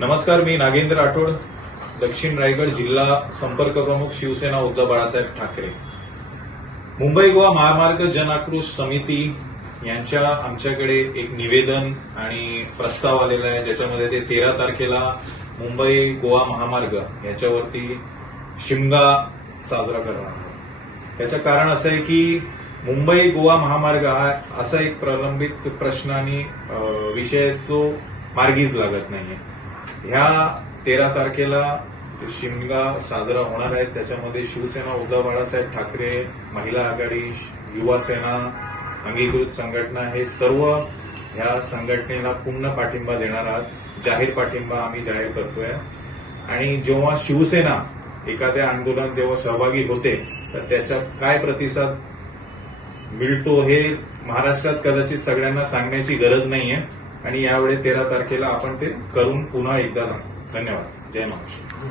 नमस्कार मी नागेंद्र राठोड दक्षिण रायगड जिल्हा संपर्क प्रमुख शिवसेना उद्धव बाळासाहेब ठाकरे. मुंबई गोवा महामार्ग जनआक्रोश समिती यांच्या आमच्याकडे एक निवेदन आणि प्रस्ताव आलेला आहे ज्याच्यामध्ये ते तेरा तारखेला मुंबई गोवा महामार्ग याच्यावरती शिमगा साजरा करणार आहे. त्याचं कारण असं आहे की मुंबई गोवा महामार्ग हा असा एक प्रलंबित प्रश्न आणि विषय तो मार्गीच लागत नाहीये. ह्या तेरा तारखेला शिमगा साजरा होणार आहे त्याच्यामध्ये शिवसेना उद्धव बाळासाहेब ठाकरे महिला आघाडी युवा सेना अंगीकृत संघटना हे सर्व ह्या संघटनेला पूर्ण पाठिंबा देणार आहात. जाहीर पाठिंबा आम्ही जाहीर करतोय. आणि जेव्हा शिवसेना एखाद्या आंदोलन जेव्हा सहभागी होते तर त्याच्यात काय प्रतिसाद मिळतो हे महाराष्ट्रात कदाचित सगळ्यांना सांगण्याची गरज नाहीये. आणि यावेळी तेरा तारखेला आपण ते करून पुन्हा एकदा धन्यवाद. जय महाराष्ट्र.